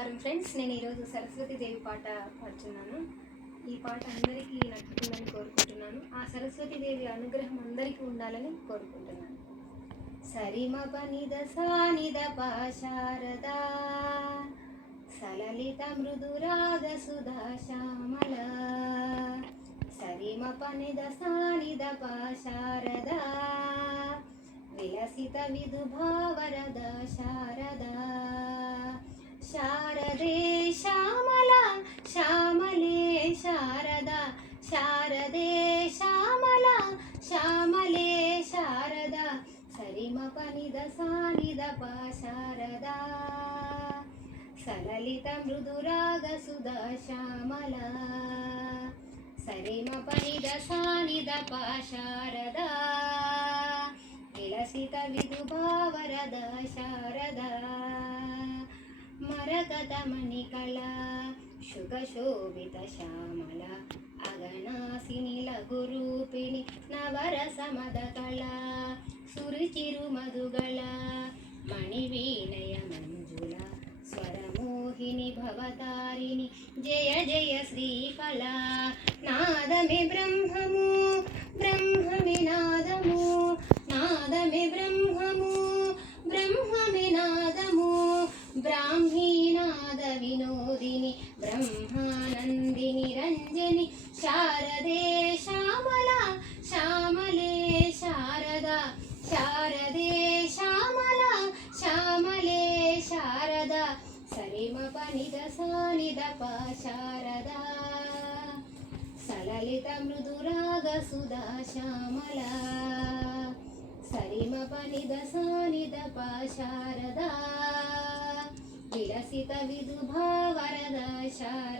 నమస్కారం ఫ్రెండ్స్, నేను ఈరోజు సరస్వతీదేవి పాట పాడుతున్నాను. ఈ పాట అందరికీ నచ్చుతుందని కోరుకుంటున్నాను. ఆ సరస్వతీదేవి అనుగ్రహం అందరికీ ఉండాలని కోరుకుంటున్నాను. సరిమ పనిద సానిద పాశారదా సలలిత మృదురాగ సుధా శ్యామల. సరిమ పనిద సానిద పాశారదా విలసిత విధుభావరద శారదా. శారదే శ్యామల శ్యామలే శారద, శారదే శ్యామల శ్యామలే శారద. సరిమ పనిద సానిద పా శారద సలలిత మృదురాగ సుధా శ్యామల. సరిమ పనిద సానిద పా శారద విలసిత విధుభావరద శారద. మరకత మణికళ శుభశోభిత శ్యామల అగనాసిని లఘురూపిణి నవరస మదకళ సురుచిరు మధుగళ మణివీణయ మంజుల స్వరమోహిని భవతారిణి జయ జయ శ్రీకళ. నాదమే బ్రహ్మము బ్రహ్మమే నాదము, నాదమే బ్రహ్మము బ్రహ్మమే నాదము. బ్రాహ్మీనాద వినోదిని బ్రహ్మానందిని రంజని శారదే శ్యామల శ్యామలే శారద. శారదే శ్యామల శ్యామలే శారద. సరిమ పనిద సానిద పా శారద సలలిత మృదురాగ సుధా శ్యామల. సరిమ పనిద సానిద పా శారద విలసిత విధుభావరద శారద.